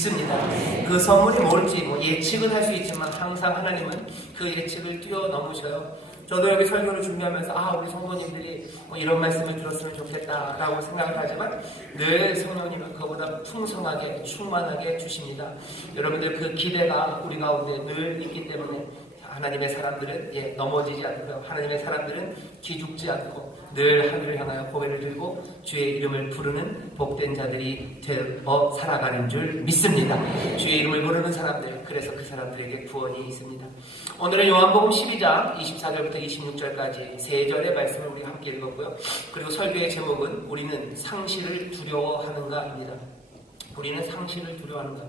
있습니다. 그 선물이 뭘지 예측은 할 수 있지만 항상 하나님은 그 예측을 뛰어넘으셔요. 저도 여기 설교를 준비하면서 우리 성도님들이 이런 말씀을 들었으면 좋겠다라고 생각을 하지만 늘 성령님은 그보다 풍성하게 충만하게 주십니다. 여러분들 그 기대가 우리 가운데 늘 있기 때문에 하나님의 사람들은 넘어지지 않고요. 하나님의 사람들은 기죽지 않고 늘 하늘을 향하여 고개를 들고 주의 이름을 부르는 복된 자들이 되어 살아가는 줄 믿습니다. 주의 이름을 부르는 사람들, 그래서 그 사람들에게 구원이 있습니다. 오늘은 요한복음 12장 24절부터 26절까지 3절의 말씀을 우리 함께 읽었고요. 그리고 설교의 제목은 우리는 상실을 두려워하는가입니다. 우리는 상실을 두려워하는가?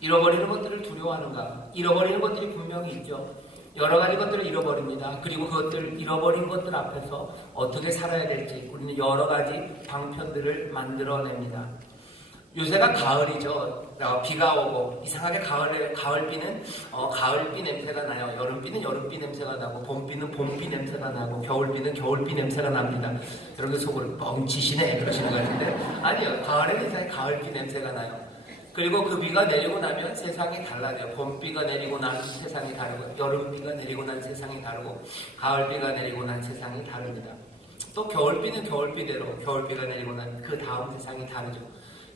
잃어버리는 것들을 두려워하는가? 잃어버리는 것들이 분명히 있죠. 여러 가지 것들을 잃어버립니다. 그리고 그것들 잃어버린 것들 앞에서 어떻게 살아야 될지 우리는 여러 가지 방편들을 만들어냅니다. 요새가 가을이죠. 비가 오고 이상하게 가을비는 가을비 냄새가 나요. 여름비는 여름비 냄새가 나고 봄비는 봄비 냄새가 나고 겨울비는 겨울비 냄새가 납니다. 여러분들 속으로 뻥치시네 그러시는 것 같은데 아니요. 가을에는 이상하게 가을비 냄새가 나요. 그리고 그 비가 내리고 나면 세상이 달라져요. 봄비가 내리고 난 세상이 다르고 여름비가 내리고 난 세상이 다르고 가을비가 내리고 난 세상이 다릅니다. 또 겨울비는 겨울비대로 겨울비가 내리고 난 그 다음 세상이 다르죠.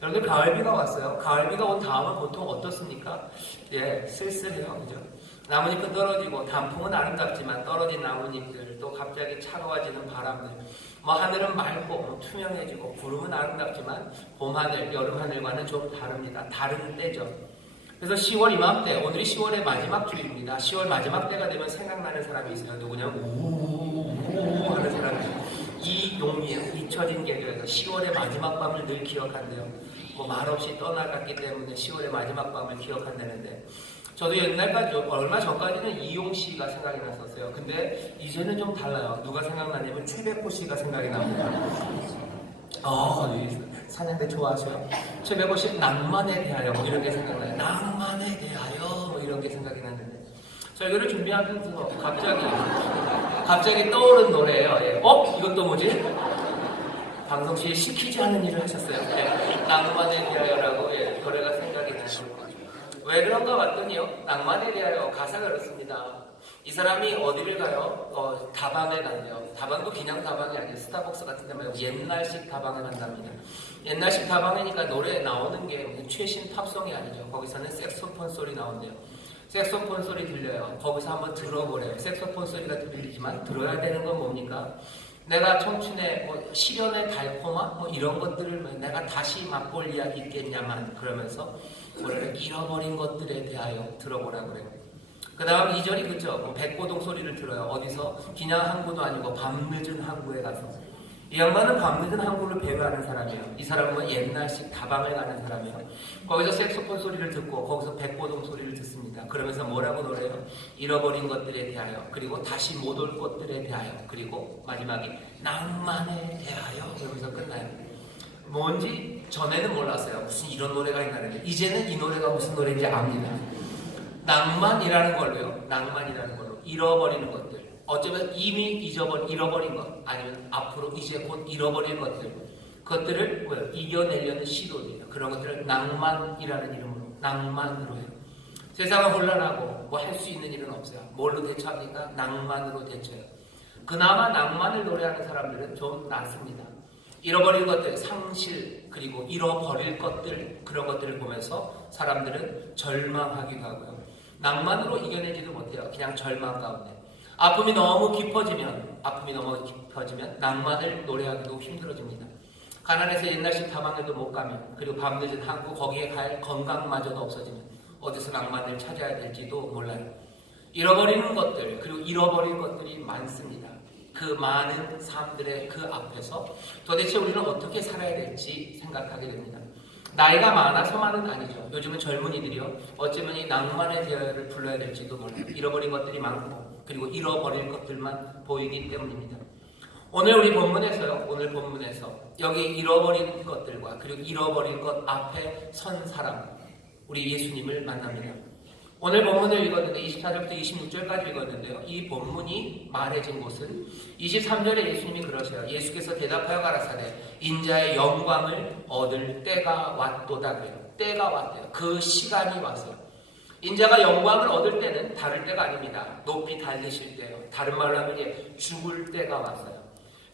여러분들 가을비가 왔어요. 가을비가 온 다음은 보통 어떻습니까? 쓸쓸해요. 그죠? 나뭇잎은 떨어지고 단풍은 아름답지만 떨어진 나뭇잎들 또 갑자기 차가워지는 바람들 하늘은 맑고 투명해지고 구름은 아름답지만 봄하늘, 여름하늘과는 좀 다릅니다. 다른 때죠. 그래서 10월 이맘때, 오늘이 10월의 마지막 주일입니다. 10월 마지막 때가 되면 생각나는 사람이 있어요. 누구냐? 우우우우 하는 사람이죠. 이용미예요. 잊혀진 계절에서 10월의 마지막 밤을 늘 기억한대요. 말없이 떠나갔기 때문에 10월의 마지막 밤을 기억한다는데 저도 옛날까지 얼마 전까지는 이용씨가 생각이 났었어요. 근데 이제는 좀 달라요. 누가 생각나냐면 최백호 씨가 생각이 납니다. 사냥대 좋아하셔요? 최백호 씨 낭만에 대하여 이런 게 생각나요. 낭만에 대하여 이런 게 생각이 났는데 설교를 준비하면서 갑자기 떠오른 노래예요. 이것도 뭐지? 방송시에 시키지 않은 일을 하셨어요. 낭만에 대하여라고 노래가 생각이 나요. 왜 그런가 봤더니요. 낭만에 대하여 가사가 그렇습니다. 이 사람이 어디를 가요? 다방에 간대요. 다방도 그냥 다방이 아니에요. 스타벅스 같은 데 말고 옛날식 다방에 간답니다. 옛날식 다방이니까 노래에 나오는 게 최신 팝송이 아니죠. 거기서는 색소폰 소리 나온대요. 색소폰 소리 들려요. 거기서 한번 들어보래요. 색소폰 소리가 들리지만 들어야 되는 건 뭡니까? 내가 청춘의 시련의 달콤함 이런 것들을 내가 다시 맛볼 이야기 있겠냐만 그러면서 노래를 잃어버린 것들에 대하여 들어보라고 그래요. 그 다음 2절이 그쵸? 백고동 소리를 들어요. 어디서? 그냥 항구도 아니고 밤늦은 항구에 가서. 이 양반은 밤늦은 항구를 배회하는 사람이에요. 이 사람은 옛날식 다방을 가는 사람이에요. 거기서 색소폰 소리를 듣고 거기서 백고동 소리를 듣습니다. 그러면서 뭐라고 노래해요? 잃어버린 것들에 대하여 그리고 다시 못 올 것들에 대하여 그리고 마지막에 낭만에 대하여 그러면서 끝나요. 뭔지 전에는 몰랐어요. 무슨 이런 노래가 있나는데 이제는 이 노래가 무슨 노래인지 압니다. 낭만이라는 걸로요. 낭만이라는 걸로 잃어버리는 것들. 어쩌면 이미 잃어버린 것 아니면 앞으로 이제 곧 잃어버릴 것들 그것들을 이겨내려는 시도들이에요. 그런 것들을 낭만이라는 이름으로 낭만으로 해요. 세상은 혼란하고 할 수 있는 일은 없어요. 뭘로 대처합니까? 낭만으로 대처해요. 그나마 낭만을 노래하는 사람들은 좀 낫습니다. 잃어버릴 것들, 상실 그리고 잃어버릴 것들 그런 것들을 보면서 사람들은 절망하기도 하고요. 낭만으로 이겨내지도 못해요. 그냥 절망 가운데. 아픔이 너무 깊어지면 낭만을 노래하기도 힘들어집니다. 가난해서 옛날식 다방에도 못 가면 그리고 밤늦은 항구 거기에 갈 건강마저도 없어지면 어디서 낭만을 찾아야 될지도 몰라요. 잃어버리는 것들 그리고 잃어버릴 것들이 많습니다. 그 많은 사람들의 그 앞에서 도대체 우리는 어떻게 살아야 될지 생각하게 됩니다. 나이가 많아서만은 아니죠. 요즘은 젊은이들이요. 어쩌면 이 낭만의 대화를 불러야 될지도 몰라요. 잃어버린 것들이 많고 그리고 잃어버릴 것들만 보이기 때문입니다. 오늘 본문에서 여기 잃어버린 것들과 그리고 잃어버린 것 앞에 선 사람 우리 예수님을 만납니다. 오늘 본문을 읽었는데 24절부터 26절까지 읽었는데요. 이 본문이 말해진 곳은 23절에 예수님이 그러셔요. 예수께서 대답하여 가라사대 인자의 영광을 얻을 때가 왔도다 그래요. 때가 왔대요. 그 시간이 왔어요. 인자가 영광을 얻을 때는 다를 때가 아닙니다. 높이 달리실 때요. 다른 말로 하면 죽을 때가 왔어요.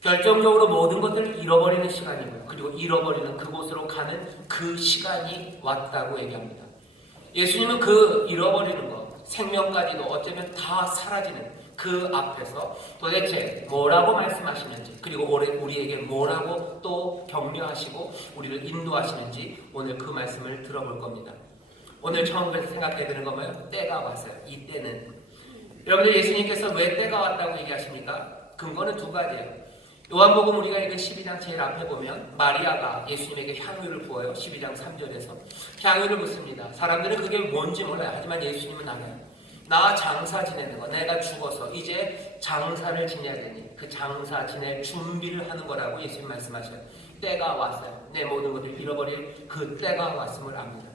결정적으로 모든 것들을 잃어버리는 시간이고요. 그리고 잃어버리는 그곳으로 가는 그 시간이 왔다고 얘기합니다. 예수님은 그 잃어버리는 것, 생명까지도 어쩌면 다 사라지는 그 앞에서 도대체 뭐라고 말씀하시는지, 그리고 우리에게 뭐라고 또 격려하시고 우리를 인도하시는지 오늘 그 말씀을 들어볼 겁니다. 오늘 처음부터 생각해야 되는 건 뭐예요? 때가 왔어요. 이 때는. 여러분들, 예수님께서 왜 때가 왔다고 얘기하십니까? 근거는 두 가지예요. 요한복음 우리가 읽은 12장 제일 앞에 보면 마리아가 예수님에게 향유를 부어요. 12장 3절에서 향유를 붓습니다. 사람들은 그게 뭔지 몰라요. 하지만 예수님은 알아요. 나 장사 지내는 거, 내가 죽어서 이제 장사를 지내야 되니 그 장사 지낼 준비를 하는 거라고 예수님 말씀하셔요. 때가 왔어요. 내 모든 것을 잃어버릴 그 때가 왔음을 압니다.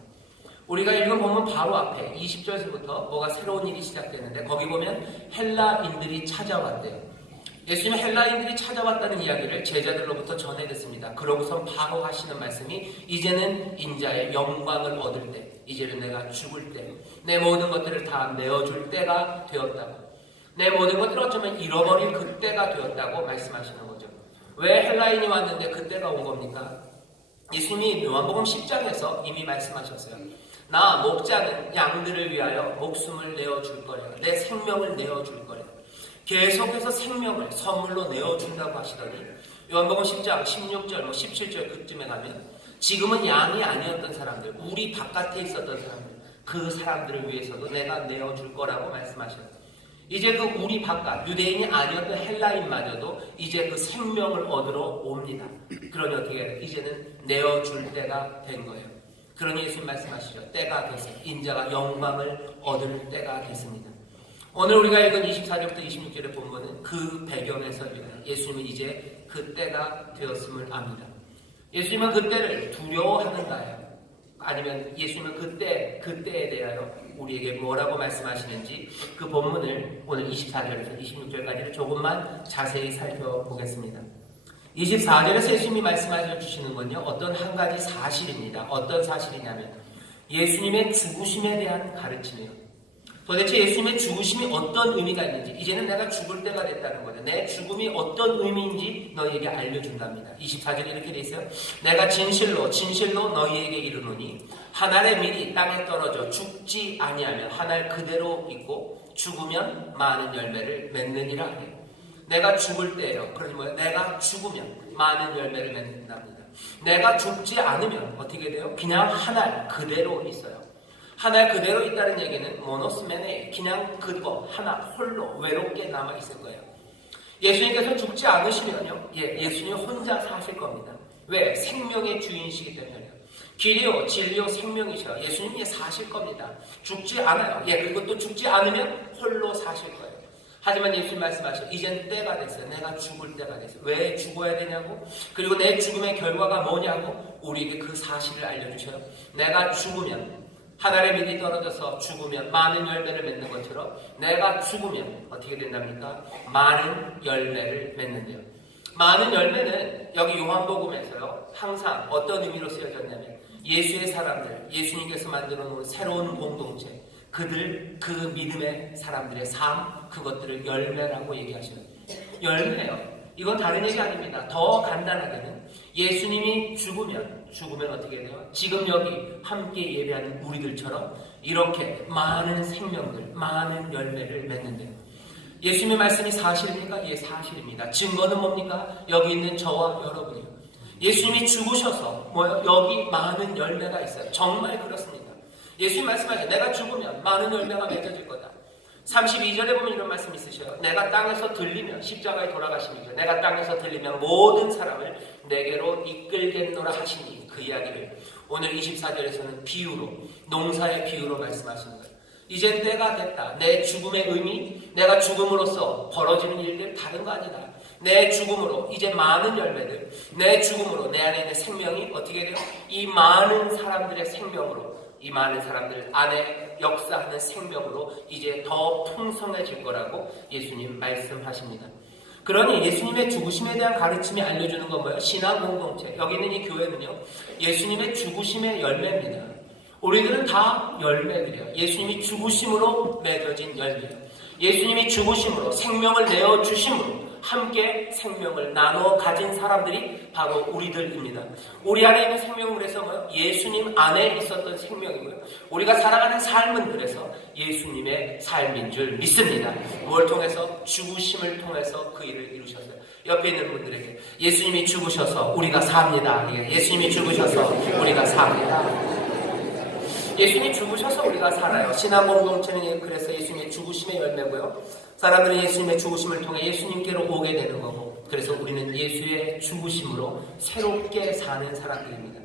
우리가 읽은 본문 바로 앞에 20절에서부터 뭐가 새로운 일이 시작되는데, 거기 보면 헬라인들이 찾아왔대요. 예수님은 헬라인들이 찾아왔다는 이야기를 제자들로부터 전해 듣습니다. 그러고선 바로 하시는 말씀이 이제는 인자의 영광을 얻을 때, 이제는 내가 죽을 때, 내 모든 것들을 다 내어줄 때가 되었다고, 내 모든 것들을 어쩌면 잃어버릴 그 때가 되었다고 말씀하시는 거죠. 왜 헬라인이 왔는데 그 때가 온 겁니까? 예수님이 요한복음 10장에서 이미 말씀하셨어요. 나 목자는 양들을 위하여 목숨을 내어줄 거려, 내 생명을 내어줄 거려. 계속해서 생명을 선물로 내어준다고 하시더니 요한복음 10장 16절 17절 그쯤에 가면 지금은 양이 아니었던 사람들, 우리 바깥에 있었던 사람들, 그 사람들을 위해서도 내가 내어줄 거라고 말씀하셔요. 이제 그 우리 바깥, 유대인이 아니었던 헬라인마저도 이제 그 생명을 얻으러 옵니다. 그러니 어떻게 해요? 이제는 내어줄 때가 된 거예요. 그러니 예수님 말씀하시죠. 때가 됐어요. 인자가 영광을 얻을 때가 됐습니다. 오늘 우리가 읽은 24절부터 26절의 본문은 그 배경에서 예수님은 이제 그 때가 되었음을 압니다. 예수님은 그 때를 두려워하는가요? 아니면 예수님은 그때에 대하여 우리에게 뭐라고 말씀하시는지 그 본문을 오늘 24절에서 26절까지를 조금만 자세히 살펴보겠습니다. 24절에서 예수님이 말씀하셔 주시는 건요, 어떤 한 가지 사실입니다. 어떤 사실이냐면 예수님의 죽으심에 대한 가르침이에요. 도대체 예수님의 죽으심이 어떤 의미가 있는지, 이제는 내가 죽을 때가 됐다는 거죠. 내 죽음이 어떤 의미인지 너희에게 알려준답니다. 24절에 이렇게 돼 있어요. 내가 진실로 너희에게 이르노니 한 알의 밀이 땅에 떨어져 죽지 아니하면 한 알 그대로 있고 죽으면 많은 열매를 맺느니라 하래요. 내가 죽을 때예요. 그러니 뭐예요? 내가 죽으면 많은 열매를 맺는답니다. 내가 죽지 않으면 어떻게 돼요? 그냥 한 알 그대로 있어요. 하나 그대로 있다는 얘기는 모노스맨에 그냥 그거 하나 홀로 외롭게 남아있을 거예요. 예수님께서 죽지 않으시면요, 예수님 혼자 사실 겁니다. 왜? 생명의 주인이시기 때문에요. 길이요 진리요 생명이셔. 예수님이 사실 겁니다. 죽지 않아요. 그리고 또 죽지 않으면 홀로 사실 거예요. 하지만 예수님 말씀하셔. 이젠 때가 됐어요. 내가 죽을 때가 됐어요. 왜 죽어야 되냐고? 그리고 내 죽음의 결과가 뭐냐고? 우리에게 그 사실을 알려주셔요. 내가 죽으면 하늘의 밀이 떨어져서 죽으면 많은 열매를 맺는 것처럼 내가 죽으면 어떻게 된답니까? 많은 열매를 맺는데요. 많은 열매는 여기 요한복음에서요, 항상 어떤 의미로 쓰여졌냐면 예수의 사람들, 예수님께서 만들어 놓은 새로운 공동체, 그들, 그 믿음의 사람들의 삶, 그것들을 열매라고 얘기하시는 열매예요. 이건 다른 얘기 아닙니다. 더 간단하게는 예수님이 죽으면 어떻게 돼요? 지금 여기 함께 예배하는 우리들처럼 이렇게 많은 생명들, 많은 열매를 맺는데요. 예수님의 말씀이 사실입니까? 예, 사실입니다. 증거는 뭡니까? 여기 있는 저와 여러분이요. 예수님이 죽으셔서 여기 많은 열매가 있어요. 정말 그렇습니다. 예수님 말씀하세요. 내가 죽으면 많은 열매가 맺어질 거다. 32절에 보면 이런 말씀이 있으셔요. 내가 땅에서 들리면, 십자가에 돌아가시니까 내가 땅에서 들리면 모든 사람을 내게로 이끌겠노라 하시니, 그 이야기를 오늘 24절에서는 비유로, 농사의 비유로 말씀하시는 거예요. 이젠 때가 됐다. 내 죽음의 의미, 내가 죽음으로써 벌어지는 일들 다른 거 아니다. 내 죽음으로 이제 많은 열매들, 내 죽음으로 내 안에 있는 생명이 어떻게 돼요? 이 많은 사람들의 생명으로, 이 많은 사람들 안에 역사하는 생명으로 이제 더 풍성해질 거라고 예수님 말씀하십니다. 그러니 예수님의 죽으심에 대한 가르침이 알려주는 건 뭐예요? 신앙 공동체. 여기 있는 이 교회는요, 예수님의 죽으심의 열매입니다. 우리들은 다 열매들이에요. 예수님이 죽으심으로 맺어진 열매예요. 예수님이 죽으심으로 생명을 내어주심으로 함께 생명을 나누어 가진 사람들이 바로 우리들입니다. 우리 안에 있는 생명은 그래서 뭐요? 예수님 안에 있었던 생명이고요. 우리가 살아가는 삶은 그래서 예수님의 삶인 줄 믿습니다. 뭘 통해서? 죽으심을 통해서 그 일을 이루셨어요. 옆에 있는 분들에게 예수님이 죽으셔서 우리가 삽니다. 예수님이 죽으셔서 우리가 삽니다. 예수님이 죽으셔서 우리가 살아요. 신앙 공동체는 그래서 예수님의 죽으심의 열매고요. 사람들은 예수님의 죽으심을 통해 예수님께로 오게 되는 거고, 그래서 우리는 예수의 죽으심으로 새롭게 사는 사람들입니다.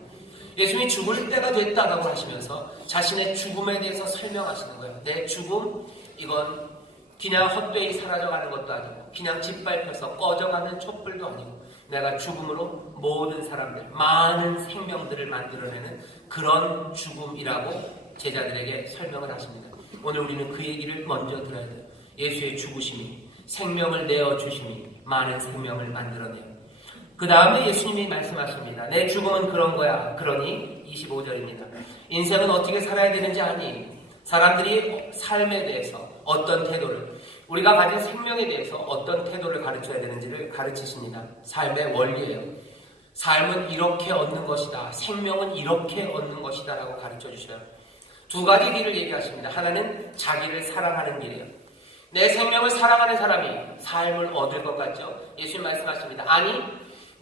예수님이 죽을 때가 됐다라고 하시면서 자신의 죽음에 대해서 설명하시는 거예요. 내 죽음, 이건 그냥 헛되이 사라져가는 것도 아니고 그냥 짓밟혀서 꺼져가는 촛불도 아니고 내가 죽음으로 모든 사람들, 많은 생명들을 만들어내는 그런 죽음이라고 제자들에게 설명을 하십니다. 오늘 우리는 그 얘기를 먼저 들어야 돼요. 예수의 죽으심이, 생명을 내어주심이 많은 생명을 만들어내요. 그 다음에 예수님이 말씀하십니다. 내 죽음은 그런 거야. 그러니 25절입니다. 인생은 어떻게 살아야 되는지 아니? 사람들이 삶에 대해서 어떤 태도를, 우리가 가진 생명에 대해서 어떤 태도를 가르쳐야 되는지를 가르치십니다. 삶의 원리예요. 삶은 이렇게 얻는 것이다. 생명은 이렇게 얻는 것이다 라고 가르쳐 주셔요. 두 가지 길을 얘기하십니다. 하나는 자기를 사랑하는 길이에요. 내 생명을 사랑하는 사람이 삶을 얻을 것 같죠? 예수님 말씀하십니다. 아니,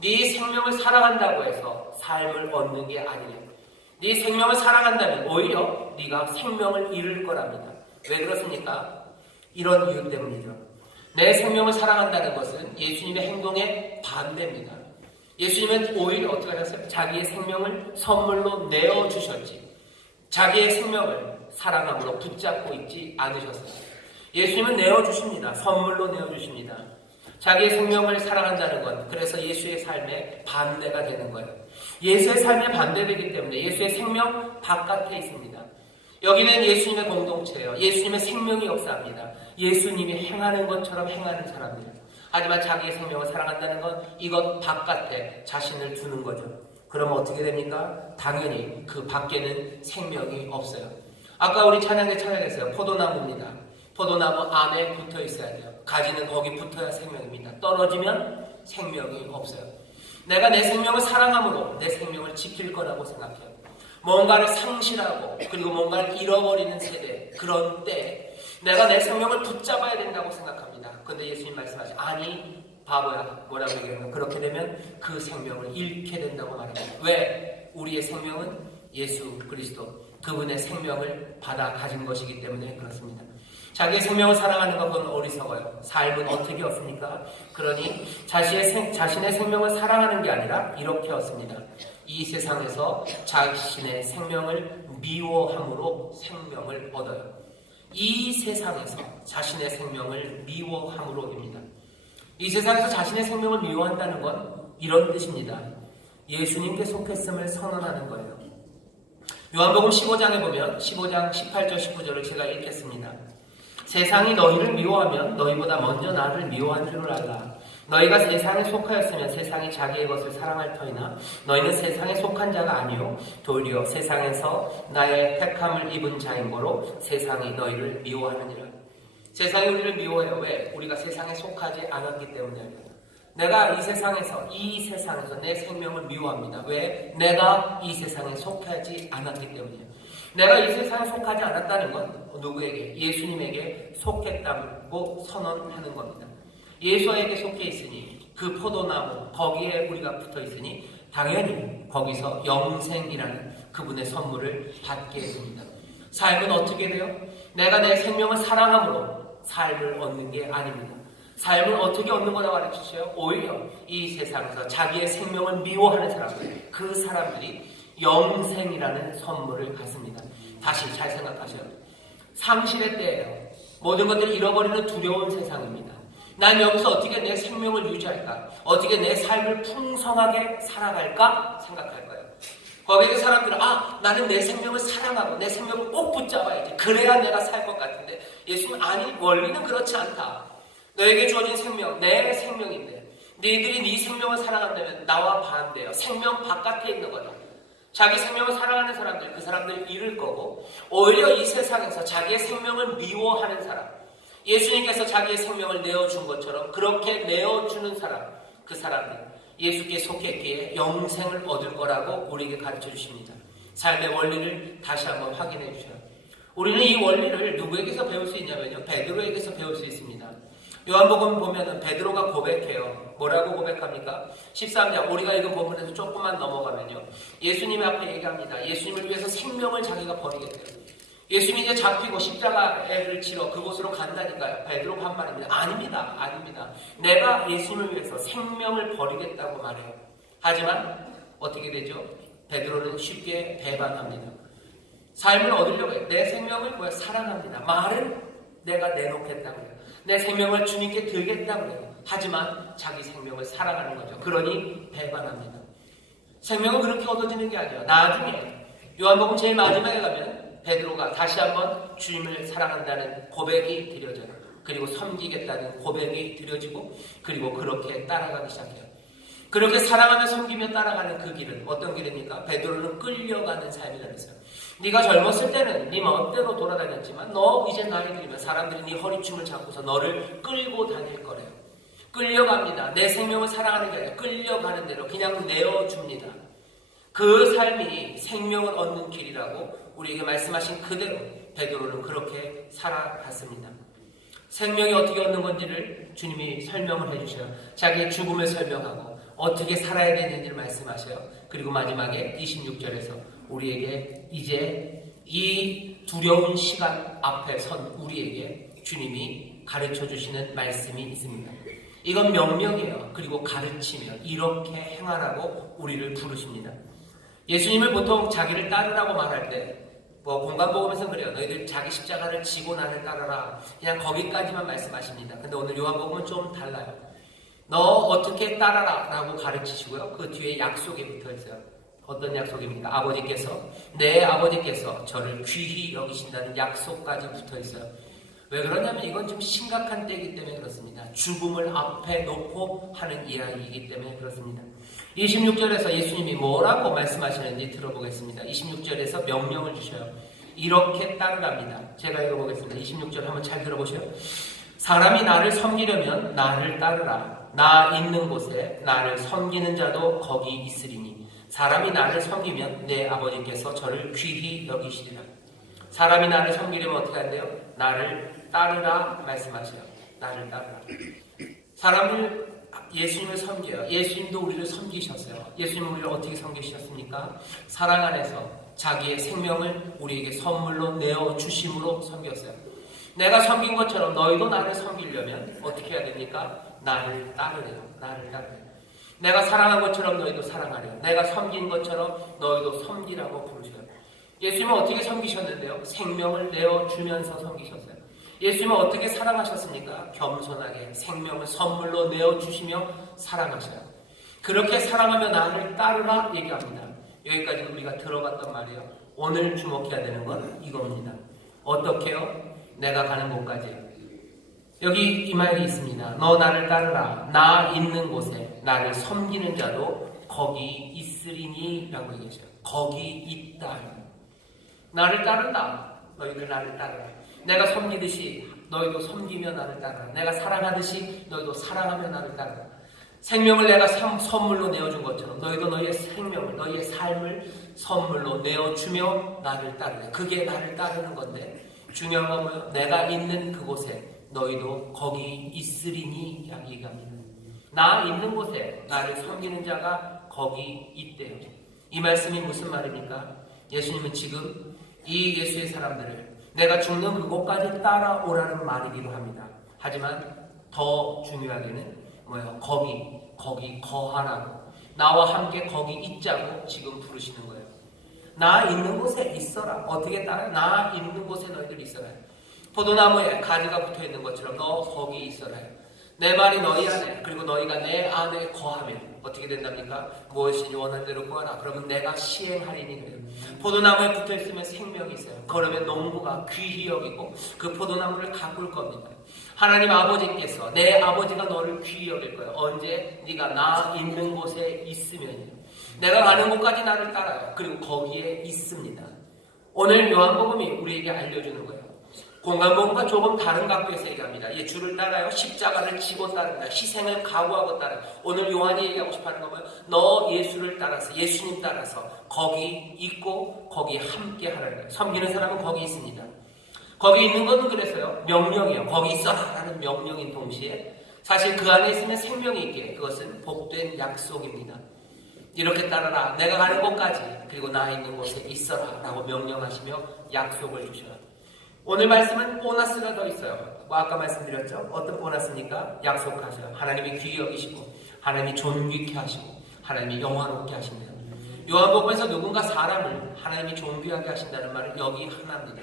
네 생명을 사랑한다고 해서 삶을 얻는 게 아니래요. 네 생명을 사랑한다면 오히려 네가 생명을 잃을 거랍니다. 왜 그렇습니까? 이런 이유 때문이죠. 내 생명을 사랑한다는 것은 예수님의 행동의 반대입니다. 예수님은 오히려 어떻게 하셨어요? 자기의 생명을 선물로 내어주셨지, 자기의 생명을 사랑함으로 붙잡고 있지 않으셨어요. 예수님은 내어주십니다. 선물로 내어주십니다. 자기의 생명을 사랑한다는 것, 그래서 예수의 삶의 반대가 되는 거예요. 예수의 삶의 반대되기 때문에 예수의 생명 바깥에 있습니다. 여기는 예수님의 공동체예요. 예수님의 생명이 역사합니다. 예수님이 행하는 것처럼 행하는 사람들. 하지만 자기의 생명을 사랑한다는 건 이것 바깥에 자신을 두는 거죠. 그러면 어떻게 됩니까? 당연히 그 밖에는 생명이 없어요. 아까 우리 찬양에 찬양했어요. 포도나무입니다. 포도나무 안에 붙어 있어야 돼요. 가지는 거기 붙어야 생명입니다. 떨어지면 생명이 없어요. 내가 내 생명을 사랑함으로 내 생명을 지킬 거라고 생각해요. 뭔가를 상실하고 그리고 뭔가를 잃어버리는 세대, 그런 때 내가 내 생명을 붙잡아야 된다고 생각합니다. 그런데 예수님 말씀하시죠. 아니 바보야, 뭐라고 얘기하는 거예요? 그렇게 되면 그 생명을 잃게 된다고 말합니다. 왜? 우리의 생명은 예수 그리스도, 그분의 생명을 받아 가진 것이기 때문에 그렇습니다. 자기의 생명을 사랑하는 것은 어리석어요. 삶은 어떻게 얻습니까? 그러니 자신의 생명을 사랑하는 게 아니라 이렇게 얻습니다. 이 세상에서 자신의 생명을 미워함으로 생명을 얻어요. 이 세상에서 자신의 생명을 미워함으로입니다. 이 세상에서 자신의 생명을 미워한다는 건 이런 뜻입니다. 예수님께 속했음을 선언하는 거예요. 요한복음 15장에 보면 15장 18절 19절을 제가 읽겠습니다. 세상이 너희를 미워하면 너희보다 먼저 나를 미워한 줄을 알라. 너희가 세상에 속하였으면 세상이 자기의 것을 사랑할 터이나 너희는 세상에 속한 자가 아니요 도리어 세상에서 나의 택함을 입은 자인 거로 세상이 너희를 미워하느니라. 세상이 우리를 미워해요. 왜? 우리가 세상에 속하지 않았기 때문입니다. 내가 이 세상에서 내 생명을 미워합니다. 왜? 내가 이 세상에 속하지 않았기 때문이에요. 내가 이 세상에 속하지 않았다는 건 누구에게? 예수님에게 속했다고 선언하는 겁니다. 예수에게 속해 있으니 그 포도나무 거기에 우리가 붙어 있으니 당연히 거기서 영생이라는 그분의 선물을 받게 됩니다. 삶은 어떻게 돼요? 내가 내 생명을 사랑함으로 삶을 얻는 게 아닙니다. 삶을 어떻게 얻는 거라고 가르치세요? 오히려 이 세상에서 자기의 생명을 미워하는 사람들, 그 사람들이 영생이라는 선물을 갖습니다. 다시 잘 생각하셔요. 상실의 때예요. 모든 것들을 잃어버리는 두려운 세상입니다. 난 여기서 어떻게 내 생명을 유지할까? 어떻게 내 삶을 풍성하게 살아갈까? 생각할 거예요. 거기에 사람들은 나는 내 생명을 사랑하고 내 생명을 꼭 붙잡아야지. 그래야 내가 살 것 같은데 예수님은 아니, 원리는 그렇지 않다. 너에게 주어진 생명, 내 생명인데 너희들이 네 생명을 사랑한다면 나와 반대예요. 생명 바깥에 있는 거죠. 자기 생명을 사랑하는 사람들, 그 사람들을 잃을 거고, 오히려 이 세상에서 자기의 생명을 미워하는 사람, 예수님께서 자기의 생명을 내어준 것처럼 그렇게 내어주는 사람, 그 사람들 예수께 속했기에 영생을 얻을 거라고 우리에게 가르쳐 주십니다. 삶의 원리를 다시 한번 확인해 주셔요. 우리는 이 원리를 누구에게서 배울 수 있냐면요, 베드로에게서 배울 수 있습니다. 요한복음 보면은 베드로가 고백해요. 뭐라고 고백합니까? 13장 우리가 읽은 본문에서 조금만 넘어가면요, 예수님 앞에 얘기합니다. 예수님을 위해서 생명을 자기가 버리겠대요. 예수님이 이제 잡히고 십자가를 치러 그곳으로 간다니까요. 베드로가 한 말입니다. 아닙니다. 아닙니다. 내가 예수님을 위해서 생명을 버리겠다고 말해요. 하지만 어떻게 되죠? 베드로는 쉽게 배반합니다. 삶을 얻으려고 해요. 내 생명을 사랑합니다. 말은 내가 내놓겠다고 해요. 내 생명을 주님께 드리겠다고 해요. 하지만 자기 생명을 사랑하는 거죠. 그러니 배반합니다. 생명은 그렇게 얻어지는 게 아니에요. 나중에 요한복음 제일 마지막에 가면 베드로가 다시 한번 주님을 사랑한다는 고백이 드려져요. 그리고 섬기겠다는 고백이 드려지고, 그리고 그렇게 따라가기 시작해요. 그렇게 사랑하며 섬기며 따라가는 그 길은 어떤 길입니까? 베드로는 끌려가는 삶이 되었어요. 네가 젊었을 때는 네 멋대로 돌아다녔지만 너 이제 나이 들면 사람들이 네 허리춤을 잡고서 너를 끌고 다닐 거래요. 끌려갑니다. 내 생명을 사랑하는 게 아니라 끌려가는 대로 그냥 내어줍니다. 그 삶이 생명을 얻는 길이라고 우리에게 말씀하신 그대로 베드로는 그렇게 살아갔습니다. 생명이 어떻게 얻는 건지를 주님이 설명을 해주셔요. 자기의 죽음을 설명하고 어떻게 살아야 되는지를 말씀하셔요. 그리고 마지막에 26절에서 우리에게 이제 이 두려운 시간 앞에 선 우리에게 주님이 가르쳐 주시는 말씀이 있습니다. 이건 명령이에요. 그리고 가르치며 이렇게 행하라고 우리를 부르십니다. 예수님을 보통 자기를 따르라고 말할 때 공간복음에서는 그래요. 너희들 자기 십자가를 지고 나를 따르라. 그냥 거기까지만 말씀하십니다. 근데 오늘 요한복음은 좀 달라요. 너 어떻게 따라라 라고 가르치시고요. 그 뒤에 약속이 붙어 있어요. 어떤 약속입니까? 내 아버지께서 저를 귀히 여기신다는 약속까지 붙어 있어요. 왜 그러냐면 이건 좀 심각한 때이기 때문에 그렇습니다. 죽음을 앞에 놓고 하는 이야기이기 때문에 그렇습니다. 26절에서 예수님이 뭐라고 말씀하시는지 들어보겠습니다. 26절에서 명령을 주셔요. 이렇게 따르랍니다. 제가 읽어보겠습니다. 26절 한번 잘 들어보세요. 사람이 나를 섬기려면 나를 따르라. 나 있는 곳에 나를 섬기는 자도 거기 있으리니 사람이 나를 섬기면 내 아버지께서 저를 귀히 여기시리라. 사람이 나를 섬기려면 어떻게 한대요? 나를 따르라 말씀하세요. 나를 따르라. 사람을 예수님을 섬겨요. 예수님도 우리를 섬기셨어요. 예수님은 우리를 어떻게 섬기셨습니까? 사랑 안에서 자기의 생명을 우리에게 선물로 내어주심으로 섬겼어요. 내가 섬긴 것처럼 너희도 나를 섬기려면 어떻게 해야 됩니까? 나를 따르래요. 나를 따르래요. 내가 사랑한 것처럼 너희도 사랑하래요. 내가 섬긴 것처럼 너희도 섬기라고 부르셔요. 예수님은 어떻게 섬기셨는데요? 생명을 내어주면서 섬기셨어요. 예수님은 어떻게 사랑하셨습니까? 겸손하게 생명을 선물로 내어주시며 사랑하셔요. 그렇게 사랑하며 나를 따르라 얘기합니다. 여기까지 우리가 들어봤단 말이에요. 오늘 주목해야 되는 건 이겁니다. 어떻게요? 내가 가는 곳까지. 여기 이 말이 있습니다. 너 나를 따르라. 나 있는 곳에 나를 섬기는 자도 거기 있으리니 라고 얘기하셔요. 거기 있다. 나를 따른다. 너희들 나를 따르라. 내가 섬기듯이 너희도 섬기며 나를 따르라. 내가 사랑하듯이 너희도 사랑하며 나를 따르라. 생명을 내가 선물로 내어준 것처럼 너희도 너희의 생명을, 너희의 삶을 선물로 내어주며 나를 따르라. 그게 나를 따르는 건데 중요한 건 뭐예요? 내가 있는 그곳에 너희도 거기 있으리니 얘기합니다. 나 있는 곳에 나를 섬기는 자가 거기 있대요. 이 말씀이 무슨 말입니까? 예수님은 지금 이 예수의 사람들을 내가 죽는 그곳까지 따라오라는 말이기도 합니다. 하지만 더 중요하게는 뭐예요? 거기 거하라고, 나와 함께 거기 있자고 지금 부르시는 거예요. 나 있는 곳에 있어라. 어떻게 따라? 나 있는 곳에 너희들 있어라. 포도나무에 가지가 붙어있는 것처럼 너 거기 있어라. 내 말이 너희 안에, 그리고 너희가 내 안에 거하면 어떻게 된답니까? 무엇이니 원하는 대로 구하라. 그러면 내가 시행하리니 그래요. 포도나무에 붙어있으면 생명이 있어요. 그러면 농부가 귀히 여기고 그 포도나무를 가꿀 겁니다. 하나님 아버지께서, 내 아버지가 너를 귀히 여길 거예요. 언제? 네가 나 있는 곳에 있으면요. 내가 가는 곳까지 나를 따라요. 그리고 거기에 있습니다. 오늘 요한복음이 우리에게 알려주는 거예요. 공간복음과 조금 다른 각도에서 얘기합니다. 예, 주를 따라요. 십자가를 지고 따릅니다. 희생을 각오하고 따라요. 오늘 요한이 얘기하고 싶어하는 건 뭐예요? 너 예수를 따라서, 예수님 따라서 거기 있고 거기에 함께 하라는 거예요. 섬기는 사람은 거기 있습니다. 거기 있는 것은 그래서요, 명령이에요. 거기 있어라 라는 명령인 동시에 사실 그 안에 있으면 생명이 있기에 그것은 복된 약속입니다. 이렇게 따라라. 내가 가는 곳까지, 그리고 나 있는 곳에 있어라 라고 명령하시며 약속을 주셔요. 오늘 말씀은 보너스가 더 있어요. 뭐 아까 말씀드렸죠? 어떤 보너스입니까? 약속하셔요. 하나님이 귀히 여기시고 하나님이 존귀케 하시고 하나님이 영화롭게 하신다. 요한복음에서 누군가 사람을 하나님이 존귀하게 하신다는 말은 여기 하나입니다.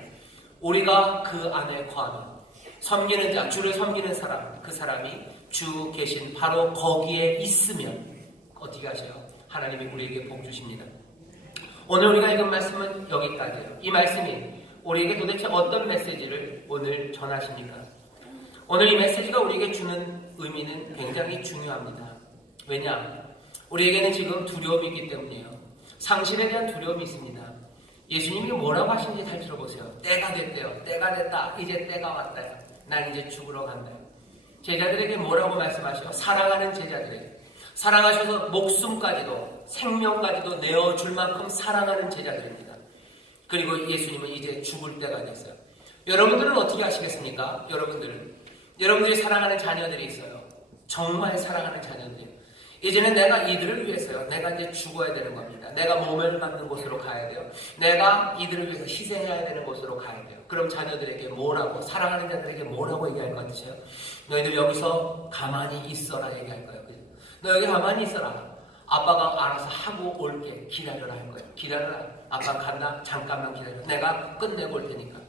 우리가 그 안에 거하면 섬기는 자, 주를 섬기는 사람, 그 사람이 주 계신 바로 거기에 있으면 어떻게 하셔요? 하나님이 우리에게 복 주십니다. 오늘 우리가 읽은 말씀은 여기까지예요. 이 말씀이 우리에게 도대체 어떤 메시지를 오늘 전하십니까? 오늘 이 메시지가 우리에게 주는 의미는 굉장히 중요합니다. 왜냐? 우리에게는 지금 두려움이 있기 때문이에요. 상실에 대한 두려움이 있습니다. 예수님이 뭐라고 하신지 잘 들어보세요. 때가 됐대요. 때가 됐다. 이제 때가 왔다요. 난 이제 죽으러 간다요. 제자들에게 뭐라고 말씀하셔요? 사랑하는 제자들에게. 사랑하셔서 목숨까지도 생명까지도 내어줄 만큼 사랑하는 제자들입니다. 그리고 예수님은 이제 죽을 때가 됐어요. 여러분들은 어떻게 하시겠습니까? 여러분들이 사랑하는 자녀들이 있어요. 정말 사랑하는 자녀들이에요. 이제는 내가 이들을 위해서요. 내가 이제 죽어야 되는 겁니다. 내가 몸을 받는 곳으로 가야 돼요. 내가 이들을 위해서 희생해야 되는 곳으로 가야 돼요. 그럼 자녀들에게 뭐라고, 사랑하는 자들에게 뭐라고 얘기할 것 같으세요? 너희들 여기서 가만히 있어라 얘기할 거예요. 너 여기 가만히 있어라. 아빠가 알아서 하고 올게. 기다려라 할 거예요. 기다려라. 아빠 간다. 잠깐만 기다려. 내가 끝내고 올 테니까.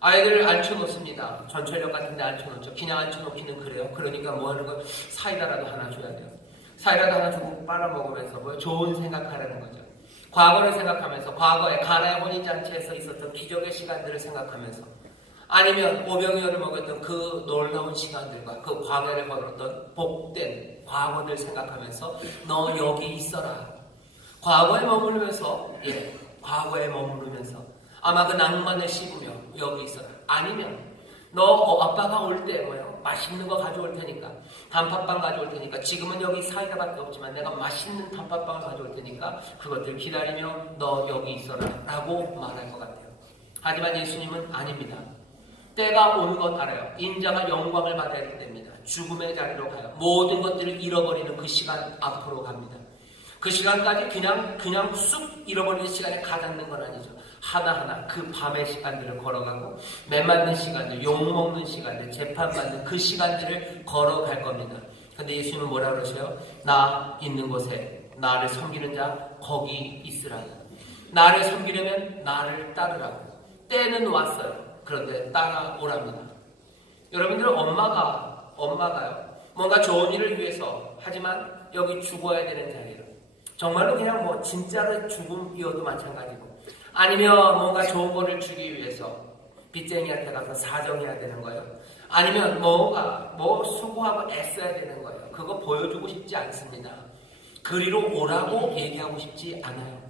아이들을 앉혀놓습니다. 전철역 같은 데 앉혀놓죠. 그냥 앉혀놓기는 그래요. 그러니까 뭐 하는 거예요? 사이다라도 하나 줘야 돼요. 사이다도 하나 주고 빨아먹으면서 뭐 좋은 생각하라는 거죠. 과거를 생각하면서, 과거에 가나의 혼인잔치에서 있었던 기적의 시간들을 생각하면서, 아니면 오병이어를 먹였던 그 놀라운 시간들과 그 광야를 걸었던 복된 과거들 생각하면서 너 여기 있어라. 과거에 머무르면서, 과거에 머무르면서 아마 그 낭만을 씹으며 여기 있어라. 아니면 너 아빠가 올 때 맛있는 거 가져올 테니까, 단팥빵 가져올 테니까, 지금은 여기 사이다밖에 없지만 내가 맛있는 단팥빵을 가져올 테니까 그것들 기다리며 너 여기 있어라 라고 말할 것 같아요. 하지만 예수님은 아닙니다. 때가 온 것 알아요. 인자가 영광을 받아야 될 때입니다. 죽음의 자리로 가요. 모든 것들을 잃어버리는 그 시간 앞으로 갑니다. 그 시간까지 그냥 쑥 잃어버리는 시간에 가닿는 건 아니죠. 하나하나 그 밤의 시간들을 걸어가고 매 맞는 시간들, 욕먹는 시간들, 재판받는 그 시간들을 걸어갈 겁니다. 근데 예수님은 뭐라 그러세요? 나 있는 곳에 나를 섬기는 자 거기 있으라. 나를 섬기려면 나를 따르라고. 때는 왔어요. 그런데 따라오랍니다. 여러분들은 엄마가요. 뭔가 좋은 일을 위해서, 하지만 여기 죽어야 되는 자리로, 정말로 그냥 진짜로 죽음이어도 마찬가지고, 아니면 뭔가 좋은 거를 주기 위해서 빚쟁이한테 가서 사정해야 되는 거예요. 아니면 뭔가 수고하고 애써야 되는 거예요. 그거 보여주고 싶지 않습니다. 그리로 오라고 얘기하고 싶지 않아요.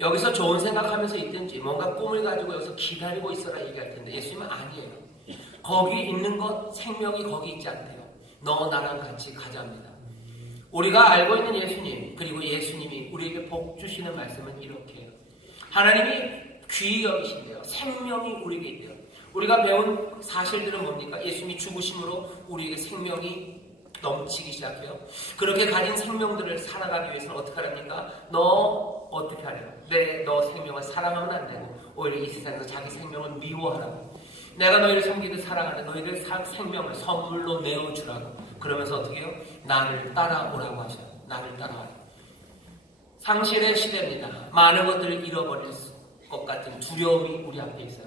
여기서 좋은 생각하면서 있든지 뭔가 꿈을 가지고 여기서 기다리고 있어라 얘기할 텐데 예수님은 아니에요. 거기 있는 것, 생명이 거기 있지 않대요. 너 나랑 같이 가자입니다. 우리가 알고 있는 예수님, 그리고 예수님이 우리에게 복 주시는 말씀은 이렇게 해요. 하나님이 귀히 여기신대요. 생명이 우리에게 있대요. 우리가 배운 사실들은 뭡니까? 예수님이 죽으심으로 우리에게 생명이 넘치기 시작해요. 그렇게 가진 생명들을 살아가기 위해서는 어떻게 하랍니까? 너 어떻게 하래요? 너 생명을 사랑하면 안 되고 오히려 이 세상에서 자기 생명을 미워하라고. 내가 너희를 섬기듯 사랑하는 너희들 생명을 선물로 내어주라고. 그러면서 어떻게 해요? 나를 따라오라고 하셔요. 나를 따라와요. 상실의 시대입니다. 많은 것들을 잃어버릴 것 같은 두려움이 우리 앞에 있어요.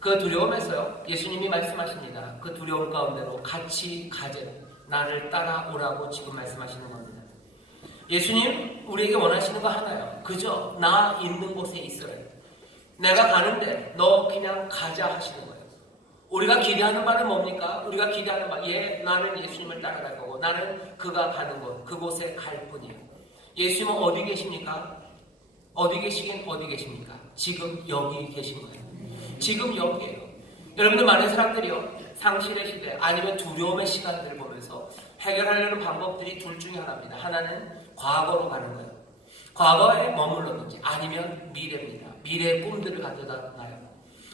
그 두려움에서요, 예수님이 말씀하십니다. 그 두려움 가운데로 같이 가재, 나를 따라오라고 지금 말씀하시는 겁니다. 예수님 우리에게 원하시는 거 하나요. 그저 나 있는 곳에 있어요. 내가 가는데 너 그냥 가자 하시는 거예요. 우리가 기대하는 바는 뭡니까? 우리가 기대하는 바, 나는 예수님을 따라갈 거고 나는 그가 가는 곳, 그곳에 갈 뿐이에요. 예수님은 어디 계십니까? 어디 계시긴 어디 계십니까? 지금 여기 계신 거예요. 지금 여기에요. 여러분들 많은 사람들이요, 상실의 시대 아니면 두려움의 시간들을 보면서 해결하려는 방법들이 둘 중에 하나입니다. 하나는 과거로 가는 거예요. 과거에 머물렀는지 아니면 미래입니다. 미래의 꿈들을 가져다 놔요.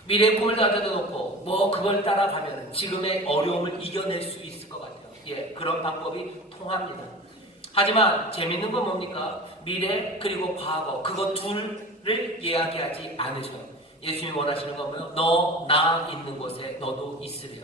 미래의 꿈을 가져다 놓고 그걸 따라가면 지금의 어려움을 이겨낼 수 있을 것 같아요. 예, 그런 방법이 통합니다. 하지만 재밌는 건 뭡니까? 미래 그리고 과거 그것 둘을 이야기하지 않으셔요. 예수님이 원하시는 건 뭐예요? 너 나 있는 곳에 너도 있으려.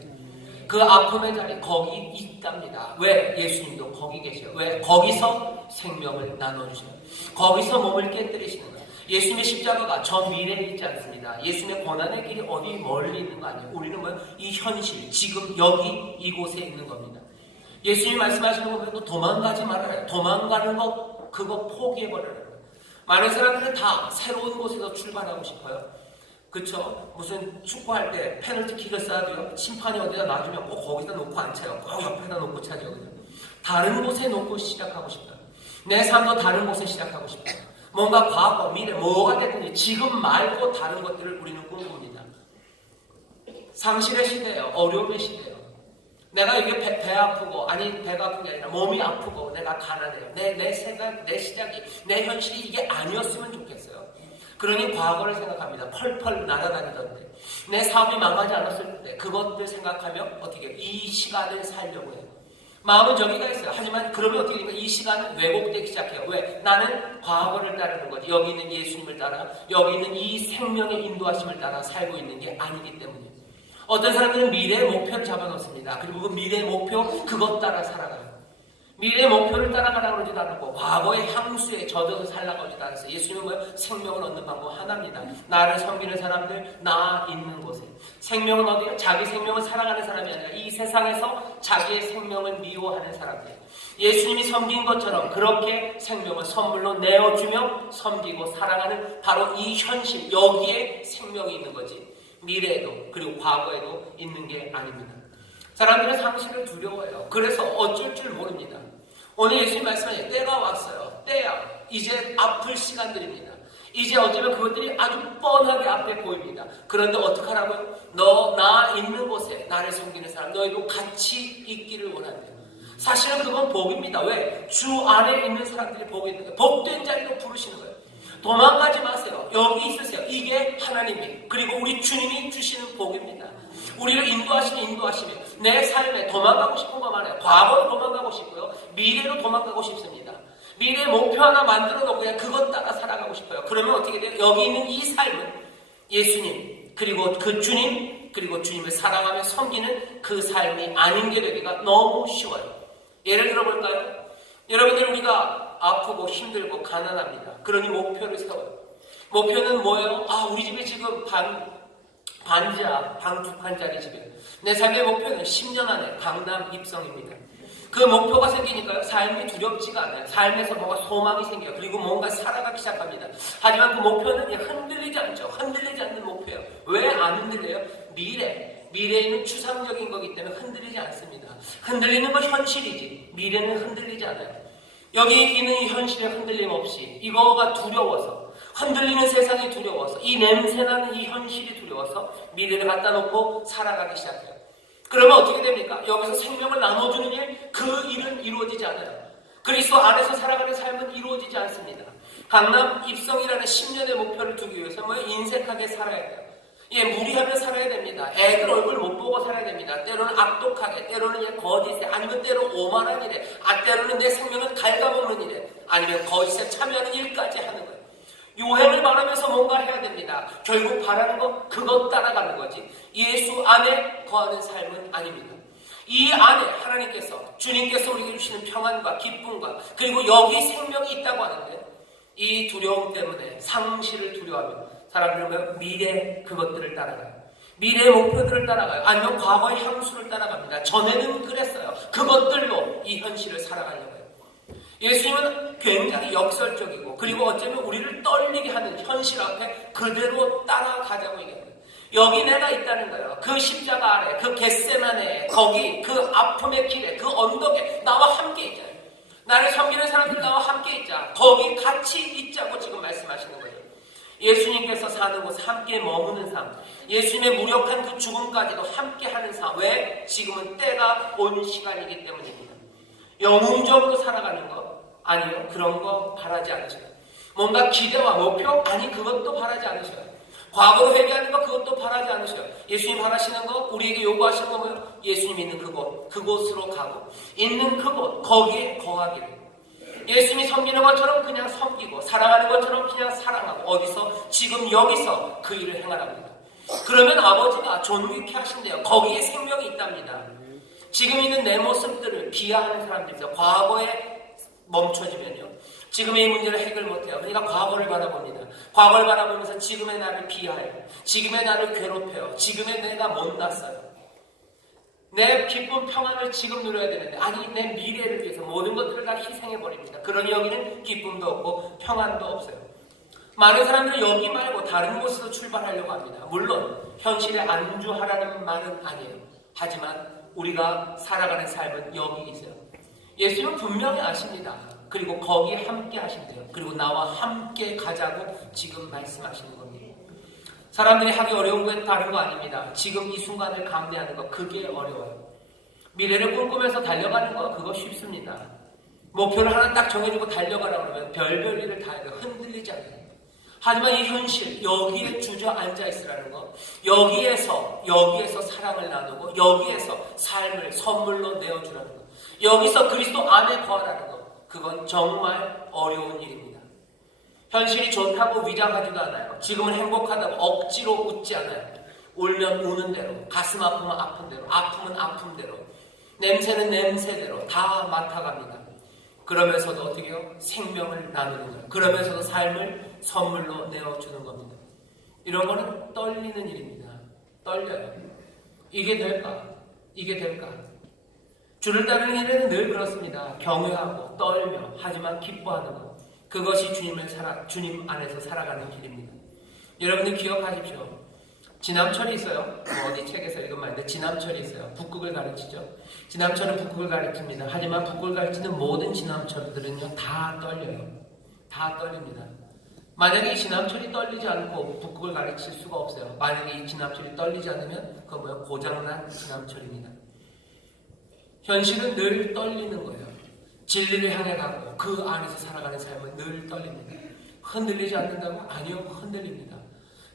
그 아픔의 자리 거기 있답니다. 왜? 예수님도 거기 계셔요. 왜? 거기서 생명을 나눠주셔요. 거기서 몸을 깨뜨리시는 거예요. 예수님의 십자가가 저 미래에 있지 않습니다. 예수님의 고난의 길이 어디 멀리 있는 거 아니에요. 우리는 뭐예요? 이 현실, 지금 여기 이곳에 있는 겁니다. 예수님이 말씀하시는 거 보면 도망가지 말아요. 도망가는 거 그거 포기해버려요. 많은 사람들은 다 새로운 곳에서 출발하고 싶어요. 그쵸? 무슨 축구할 때 페널티킥을 쏴도요, 심판이 어디다 놔주면 꼭 거기다 놓고 안 차요. 꼭 옆에다 놓고 차죠. 다른 곳에 놓고 시작하고 싶어요. 내 삶도 다른 곳에 시작하고 싶어요. 뭔가 과거, 미래, 뭐가 됐든지 지금 말고 다른 것들을 우리는 꿈꿉니다. 상실의 시대예요. 어려움의 시대예요. 내가 이게 배 아프고, 아니 배가 아픈 게 아니라 몸이 아프고 내가 가난해요. 내 생각, 내 시작이, 내 현실이 이게 아니었으면 좋겠어요. 그러니 과거를 생각합니다. 펄펄 날아다니던데 내 사업이 망하지 않았을 때 그것들 생각하며 어떻게 해요? 이 시간을 살려고 해요. 마음은 저기가 있어요. 하지만 그러면 어떻게 됩니까? 이 시간은 왜곡되기 시작해요. 왜? 나는 과거를 따르는 거지. 여기 있는 예수님을 따라, 여기 있는 이 생명의 인도하심을 따라 살고 있는 게 아니기 때문이에요. 어떤 사람들은 미래의 목표를 잡아놓습니다. 그리고 그 미래의 목표 그것 따라 살아가요. 미래의 목표를 따라가라고 그러지도 않고 과거의 향수에 젖어서 살라고 하지도 않았어요. 예수님은 뭐예요? 생명을 얻는 방법 하나입니다. 나를 섬기는 사람들, 나 있는 곳에. 생명은 어디예요? 자기 생명을 사랑하는 사람이 아니라 이 세상에서 자기의 생명을 미워하는 사람들. 예수님이 섬긴 것처럼 그렇게 생명을 선물로 내어주며 섬기고 사랑하는 바로 이 현실, 여기에 생명이 있는 거지. 미래에도 그리고 과거에도 있는 게 아닙니다. 사람들은 상실을 두려워해요. 그래서 어쩔 줄 모릅니다. 오늘 예수님 말씀하신 때가 왔어요. 때야. 이제 아플 시간들입니다. 이제 어쩌면 그것들이 아주 뻔하게 앞에 보입니다. 그런데 어떡하라고요? 너, 나 있는 곳에 나를 섬기는 사람, 너희도 같이 있기를 원한대요. 사실은 그건 복입니다. 왜? 주 안에 있는 사람들이 복이 있는 거예요. 복된 자리로 부르시는 거예요. 도망가지 마세요. 여기 있으세요. 이게 하나님이 그리고 우리 주님이 주시는 복입니다. 우리를 인도하시며 내 삶에 도망가고 싶은 거 많아요. 과거로 도망가고 싶고요. 미래로 도망가고 싶습니다. 미래의 목표 하나 만들어 놓고 그냥 그것 따라 살아가고 싶어요. 그러면 어떻게 돼요? 여기 있는 이 삶은 예수님 그리고 그 주님 그리고 주님을 사랑하며 섬기는 그 삶이 아닌 게 되기가 너무 쉬워요. 예를 들어볼까요? 여러분들 우리가 아프고 힘들고 가난합니다. 그러니 목표를 세워요. 목표는 뭐예요? 우리 집에 지금 반지하 방 2칸짜리 집이에요. 내 삶의 목표는 10년 안에 강남 입성입니다. 그 목표가 생기니까요, 삶이 두렵지가 않아요. 삶에서 뭔가 소망이 생겨요. 그리고 뭔가 살아가기 시작합니다. 하지만 그 목표는 흔들리지 않죠. 흔들리지 않는 목표예요. 왜 안 흔들려요? 미래에 있는 추상적인 거기 때문에 흔들리지 않습니다. 흔들리는 건 현실이지 미래는 흔들리지 않아요. 여기 있는 이 현실에 흔들림 없이 이거가 두려워서 흔들리는 세상이 두려워서 이 냄새나는 이 현실이 두려워서 미래를 갖다 놓고 살아가기 시작해요. 그러면 어떻게 됩니까? 여기서 생명을 나눠주는 일, 그 일은 이루어지지 않아요. 그리스도 안에서 살아가는 삶은 이루어지지 않습니다. 강남 입성이라는 10년의 목표를 두기 위해서 인색하게 살아야 돼요. 무리하며 살아야 됩니다. 애들 얼굴 못 보고 살아야 됩니다. 때로는 악독하게, 때로는 거짓에, 아니면 때로 오만한 일에, 때로는 내 생명을 갉아먹는 일에, 아니면 거짓에 참여하는 일까지 하는 거예요. 요행을 바라면서 뭔가 해야 됩니다. 결국 바라는 건 그것 따라가는 거지. 예수 안에 거하는 삶은 아닙니다. 이 안에 하나님께서, 주님께서 우리에게 주시는 평안과 기쁨과 그리고 여기 생명이 있다고 하는데 이 두려움 때문에 상실을 두려워하며 사람들은 미래 그것들을 따라가요. 미래의 목표들을 따라가요. 아니면 과거의 향수를 따라갑니다. 전에는 그랬어요. 그것들로 이 현실을 살아가려고 해요. 예수님은 굉장히 역설적이고 그리고 어쩌면 우리를 떨리게 하는 현실 앞에 그대로 따라가자고 얘기합니다. 여기 내가 있다는 거예요. 그 십자가 아래, 그 겟세마네에, 거기 그 아픔의 길에, 그 언덕에 나와 함께 있잖아요. 나를 섬기는 사람들 나와 함께 있자. 거기 같이 있자고 지금 말씀하시는 거예요. 예수님께서 사는 곳 함께 머무는 삶, 예수님의 무력한 그 죽음까지도 함께 하는 삶. 왜? 지금은 때가 온 시간이기 때문입니다. 영웅적으로 살아가는 것? 아니요. 그런 거 바라지 않으셔요. 뭔가 기대와 목표? 아니, 그것도 바라지 않으셔요. 과거로 회개하는 거? 그것도 바라지 않으셔요. 예수님 바라시는 거? 우리에게 요구하시는 거 뭐예요? 예수님 있는 그곳, 그곳으로 가고 있는 그곳, 거기에 거하기를. 예수님이 섬기는 것처럼 그냥 섬기고 사랑하는 것처럼 그냥 사랑하고 어디서? 지금 여기서 그 일을 행하랍니다. 그러면 아버지가 존귀케 하신대요. 거기에 생명이 있답니다. 지금 있는 내 모습들을 비하하는 사람들이 있어요. 과거에 멈춰지면요, 지금의 이 문제를 해결 못해요. 그러니까 과거를 바라봅니다. 과거를 바라보면서 지금의 나를 비하해요. 지금의 나를 괴롭혀요. 지금의 내가 못났어요. 내 기쁨 평안을 지금 누려야 되는데, 아니, 내 미래를 위해서 모든 것들을 다 희생해버립니다. 그러니 여기는 기쁨도 없고 평안도 없어요. 많은 사람들은 여기 말고 다른 곳으로 출발하려고 합니다. 물론 현실에 안주하라는 말은 아니에요. 하지만 우리가 살아가는 삶은 여기 있어요. 예수님은 분명히 아십니다. 그리고 거기 함께 하신대요. 그리고 나와 함께 가자고 지금 말씀하시는 겁니다. 사람들이 하기 어려운 건 다른 거 아닙니다. 지금 이 순간을 감내하는 거, 그게 어려워요. 미래를 꿈꾸면서 달려가는 거, 그거 쉽습니다. 목표를 하나 딱 정해주고 달려가라고 하면 별별 일을 다 해도 흔들리지 않아요. 하지만 이 현실, 여기에 주저앉아 있으라는 거, 여기에서 사랑을 나누고 여기에서 삶을 선물로 내어주라는 거, 여기서 그리스도 안에 거하라는 거, 그건 정말 어려운 일입니다. 현실이 좋다고 위장하지도 않아요. 지금은 행복하다고 억지로 웃지 않아요. 울면 우는 대로, 가슴 아프면 아픈 대로, 아프면 아픈 대로, 냄새는 냄새대로 다 맡아갑니다. 그러면서도 어떻게 해요? 생명을 나누는 거예요. 그러면서도 삶을 선물로 내어주는 겁니다. 이런 거는 떨리는 일입니다. 떨려요. 이게 될까? 이게 될까? 주를 따르는 일은 늘 그렇습니다. 경외하고 떨며 하지만 기뻐하는 것. 그것이 주님 안에서 살아가는 길입니다. 여러분들 기억하십시오. 지남철이 있어요. 어디 책에서 읽은 말인데 지남철이 있어요. 북극을 가르치죠. 지남철은 북극을 가르칩니다. 하지만 북극을 가르치는 모든 지남철들은요, 다 떨려요. 다 떨립니다. 만약에 이 지남철이 떨리지 않고 북극을 가르칠 수가 없어요. 만약에 이 지남철이 떨리지 않으면 그건 뭐예요? 고장난 지남철입니다. 현실은 늘 떨리는 거예요. 진리를 향해 가고 그 안에서 살아가는 삶은 늘 떨립니다. 흔들리지 않는다고? 아니요, 흔들립니다.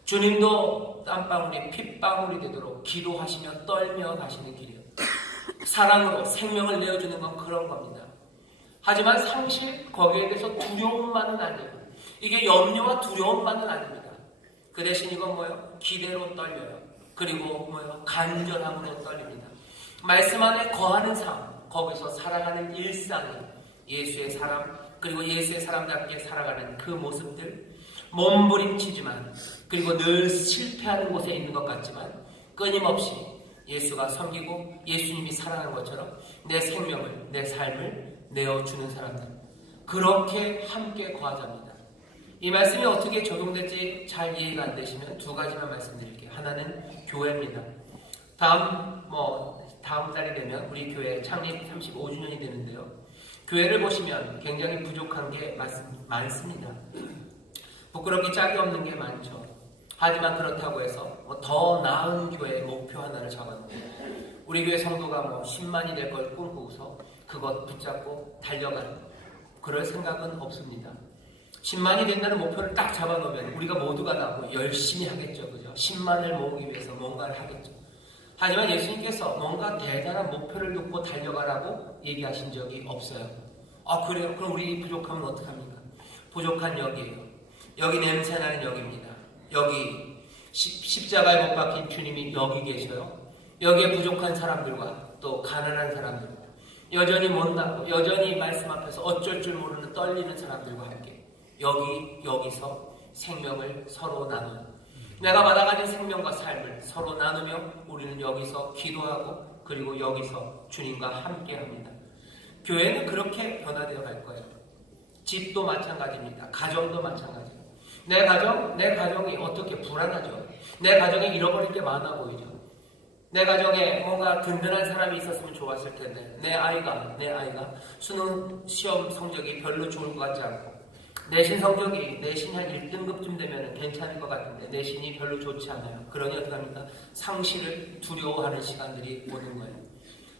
주님도 땀방울이 핏방울이 되도록 기도하시며 떨며 가시는 길이에요. 사랑으로 생명을 내어주는 건 그런 겁니다. 하지만 사실 거기에 대해서 두려움만은 아니에요. 이게 염려와 두려움만은 아닙니다. 그 대신 이건 뭐예요? 기대로 떨려요. 그리고 뭐예요? 간절함으로 떨립니다. 말씀 안에 거하는 삶, 거기서 살아가는 일상이 예수의 사람, 그리고 예수의 사람답게 살아가는 그 모습들, 몸부림치지만, 그리고 늘 실패하는 곳에 있는 것 같지만 끊임없이 예수가 섬기고 예수님이 살아가는 것처럼 내 생명을, 내 삶을 내어주는 사람들, 그렇게 함께 거하자입니다. 이 말씀이 어떻게 적용될지 잘 이해가 안 되시면 두 가지만 말씀드릴게요. 하나는 교회입니다. 다음 달이 되면 우리 교회 창립 35주년이 되는데요. 교회를 보시면 굉장히 부족한 게 많습니다. 부끄럽기 짝이 없는 게 많죠. 하지만 그렇다고 해서 더 나은 교회의 목표 하나를 잡아놓고 우리 교회 성도가 10만이 될 걸 꿈꾸고서 그것 붙잡고 달려가는 그럴 생각은 없습니다. 10만이 된다는 목표를 딱 잡아놓으면 우리가 모두가 다 열심히 하겠죠. 그죠? 10만을 모으기 위해서 뭔가를 하겠죠. 하지만 예수님께서 뭔가 대단한 목표를 놓고 달려가라고 얘기하신 적이 없어요. 아, 그래요? 그럼 우리 부족하면 어떡합니까? 부족한 여기에요. 여기 냄새나는 여기입니다. 여기 십자가에 못 박힌 주님이 여기 계셔요. 여기에 부족한 사람들과 또 가난한 사람들, 여전히 못나고 여전히 말씀 앞에서 어쩔 줄 모르는 떨리는 사람들과 함께 여기서 생명을 서로 나누는, 내가 받아가진 생명과 삶을 서로 나누며 우리는 여기서 기도하고 그리고 여기서 주님과 함께합니다. 교회는 그렇게 변화되어 갈 거예요. 집도 마찬가지입니다. 가정도 마찬가지예요. 내 가정이 어떻게 불안하죠. 내 가정에 잃어버릴 게 많아 보이죠. 내 가정에 뭔가 든든한 사람이 있었으면 좋았을 텐데 내 아이가 수능 시험 성적이 별로 좋을 것 같지 않고 내신 성적이 내신이 한 1등급쯤 되면 괜찮을 것 같은데 내신이 별로 좋지 않아요. 그러니 어떻게 합니까? 상실을 두려워하는 시간들이 오는 거예요.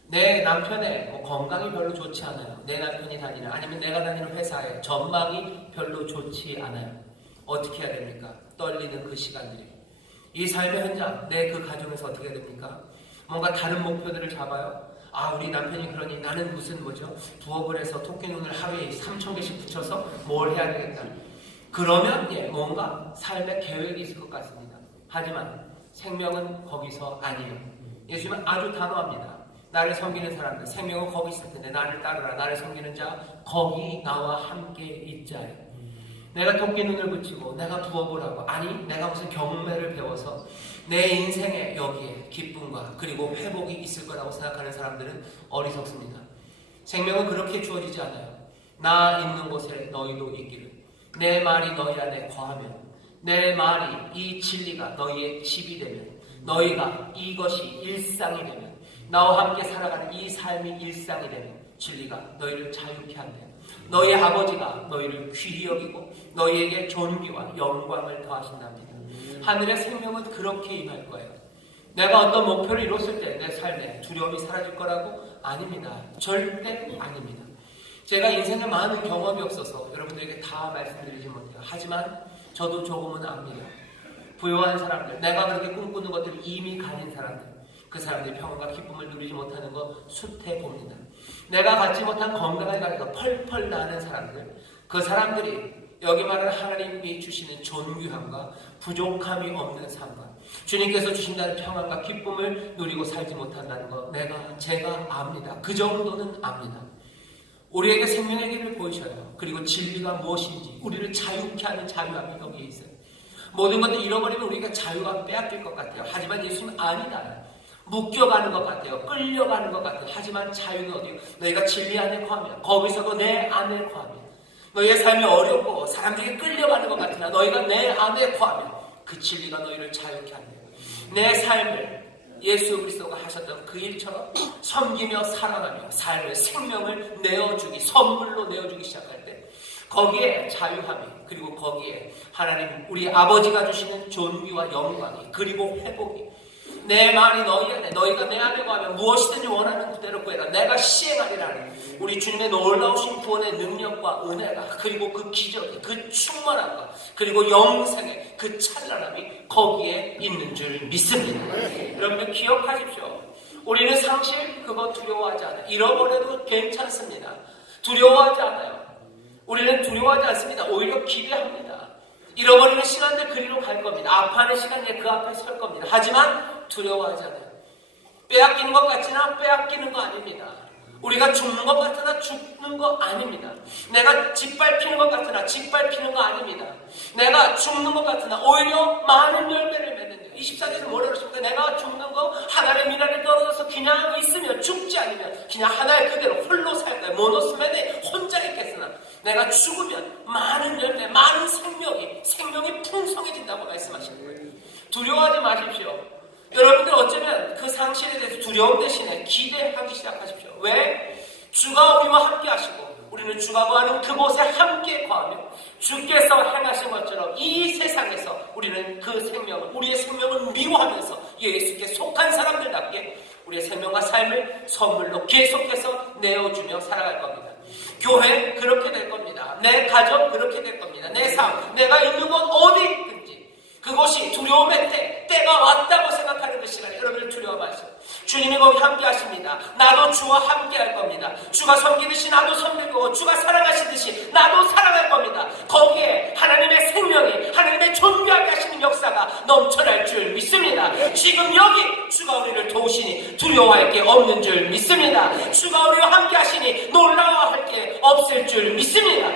내 남편의 건강이 별로 좋지 않아요. 내 남편이 다니는 아니면 내가 다니는 회사의 전망이 별로 좋지 않아요. 어떻게 해야 됩니까? 떨리는 그 시간들이. 이 삶의 현장, 내 그 가정에서 어떻게 해야 됩니까? 뭔가 다른 목표들을 잡아요. 우리 남편이 그러니 나는 무슨 부업을 해서 토끼눈을 하루에 3,000개씩 붙여서 뭘 해야 되겠다. 그러면 뭔가 삶의 계획이 있을 것 같습니다. 하지만 생명은 거기서 아니에요. 예수님은 아주 단호합니다. 나를 섬기는 사람들, 생명은 거기 있을 텐데 나를 따르라. 나를 섬기는 자, 거기 나와 함께 있자예요. 내가 토끼 눈을 붙이고 내가 부업을 하고 내가 무슨 경매를 배워서 내 인생에 여기에 기쁨과 그리고 회복이 있을 거라고 생각하는 사람들은 어리석습니다. 생명은 그렇게 주어지지 않아요. 나 있는 곳에 너희도 있기를. 내 말이 너희 안에 거하면 내 말이 이 진리가 너희의 집이 되면 너희가 이것이 일상이 되면 나와 함께 살아가는 이 삶이 일상이 되면 진리가 너희를 자유케 한대요. 너희 아버지가 너희를 귀히 여기고 너희에게 존귀와 영광을 더하신답니다. 하늘의 생명은 그렇게 임할 거예요. 내가 어떤 목표를 이뤘을 때 내 삶에 두려움이 사라질 거라고? 아닙니다. 절대 아닙니다. 제가 인생에 많은 경험이 없어서 여러분들에게 다 말씀드리지 못해요. 하지만 저도 조금은 압니다. 부유한 사람들, 내가 그렇게 꿈꾸는 것들을 이미 가진 사람들, 그 사람들이 평안과 기쁨을 누리지 못하는 거 숱해 봅니다. 내가 갖지 못한 건강을 가지고 펄펄 나는 사람들, 그 사람들이 여기 말하는 하나님이 주시는 존귀함과 부족함이 없는 삶과 주님께서 주신다는 평안과 기쁨을 누리고 살지 못한다는 거 제가 압니다. 그 정도는 압니다. 우리에게 생명의 길을 보이셔요. 그리고 진리가 무엇인지 우리를 자유케 하는 자유함이 여기에 있어요. 모든 것들 잃어버리면 우리가 자유가 빼앗길 것 같아요. 하지만 예수님은 아니다. 묶여가는 것 같아요. 끌려가는 것 같아요. 하지만 자유는 어디요? 너희가 진리 안에 거하면 거기서도 내 안에 거하면 너희의 삶이 어렵고 사람들이 끌려가는 것 같으나 너희가 내 안에 거하면 그 진리가 너희를 자유케 합니다. 내 삶을 예수 그리스도가 하셨던 그 일처럼 섬기며 살아가며 삶의 생명을 내어주기 선물로 내어주기 시작할 때 거기에 자유함이 그리고 거기에 하나님 우리 아버지가 주시는 존귀와 영광이 그리고 회복이 내 말이 너희 안에 너희가 내 안에 거하면 무엇이든지 원하는 그대로 구해라 내가 시행하리라는 우리 주님의 놀라우신 구원의 능력과 은혜가 그리고 그 기적이 그 충만함과 그리고 영생의 그 찬란함이 거기에 있는 줄 믿습니다. 여러분들 기억하십시오. 우리는 상실 그거 두려워하지 않아요. 잃어버려도 괜찮습니다. 두려워하지 않아요. 우리는 두려워하지 않습니다. 오히려 기대합니다. 잃어버리는 시간들 그리로 갈 겁니다. 아파하는 시간에 그 앞에 설 겁니다. 하지만 두려워하지 않아요. 빼앗기는 것 같지나 빼앗기는 거 아닙니다. 우리가 죽는 것 같으나 죽는 거 아닙니다. 내가 짓밟히는 것 같으나 짓밟히는 거 아닙니다. 내가 죽는 것 같으나 오히려 많은 열매를 맺는 24절에서 뭐라 그러십니까? 내가 죽는 거 하나의 미랄에 떨어져서 그냥 있으면 죽지 않으면 그냥 하나의 그대로 홀로 살 거야. 모노스맨에 혼자 있겠으나 내가 죽으면 많은 열매, 많은 생명이 풍성해진다고 말씀하시는 거예요. 두려워하지 마십시오. 여러분들 어쩌면 그 상실에 대해서 두려움 대신에 기대하기 시작하십시오. 왜? 주가 우리와 함께 하시고 우리는 주가 거하는 그곳에 함께 거하며 주께서 행하신 것처럼 이 세상에서 우리는 그 생명을 우리의 생명을 미워하면서 예수께 속한 사람들답게 우리의 생명과 삶을 선물로 계속해서 내어주며 살아갈 겁니다. 교회 그렇게 될 겁니다. 내 가정 그렇게 될 겁니다. 내 삶, 내가 있는 곳 어디든지 그곳이 두려움의 때가 왔다고 생각하는 그 시간에 여러분을 두려워 마시고 주님이 거기 함께 하십니다. 나도 주와 함께 할 겁니다. 주가 섬기듯이 나도 섬길 거고 주가 사랑하시듯이 나도 사랑할 겁니다. 거기에 하나님의 생명이 하나님의 존귀하게 하시는 역사가 넘쳐날 줄 믿습니다. 지금 여기 주가 우리를 도우시니 두려워할 게 없는 줄 믿습니다. 주가 우리와 함께 하시니 놀라워할 게 없을 줄 믿습니다.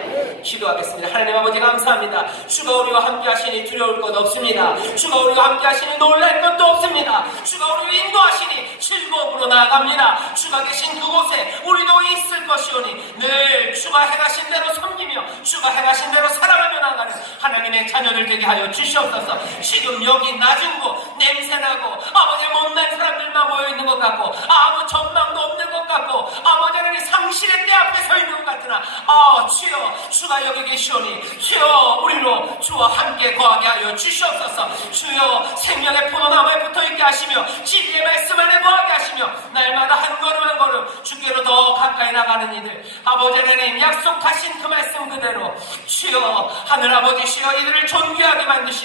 기도하겠습니다. 하나님 아버지 감사합니다. 주가 우리와 함께 하시니 두려울 것 없습니다. 주가 우리와 함께 하시니 놀랄 것도 없습니다. 주가 우리를 인도하시니 즐거움으로 나아갑니다. 주가 계신 그곳에 우리도 있을 것이오니 늘 주가 행하신 대로 섬기며 주가 행하신 대로 살아가며 나아가는 하나님의 자녀들 되게 하여 주시옵소서. 지금 여기 낮은 곳 냄새나고 아버지 못난 사람들만 같고 아무 전망도 없는 것 같고 아버지 하나님 상실의 때 앞에 서 있는 것 같으나 주여 주가 여기 계시오니 주여 우리로 주와 함께 거하게 하여 주시옵소서. 주여 생명의 포도나무에 붙어있게 하시며 진리의 말씀 안에 거하게 하시며 날마다 한 걸음 한 걸음 주께로 더 가까이 나가는 이들 아버지 하나님 약속하신 그 말씀 그대로 주여 하늘아버지시여 이들을 존귀하게 만드시며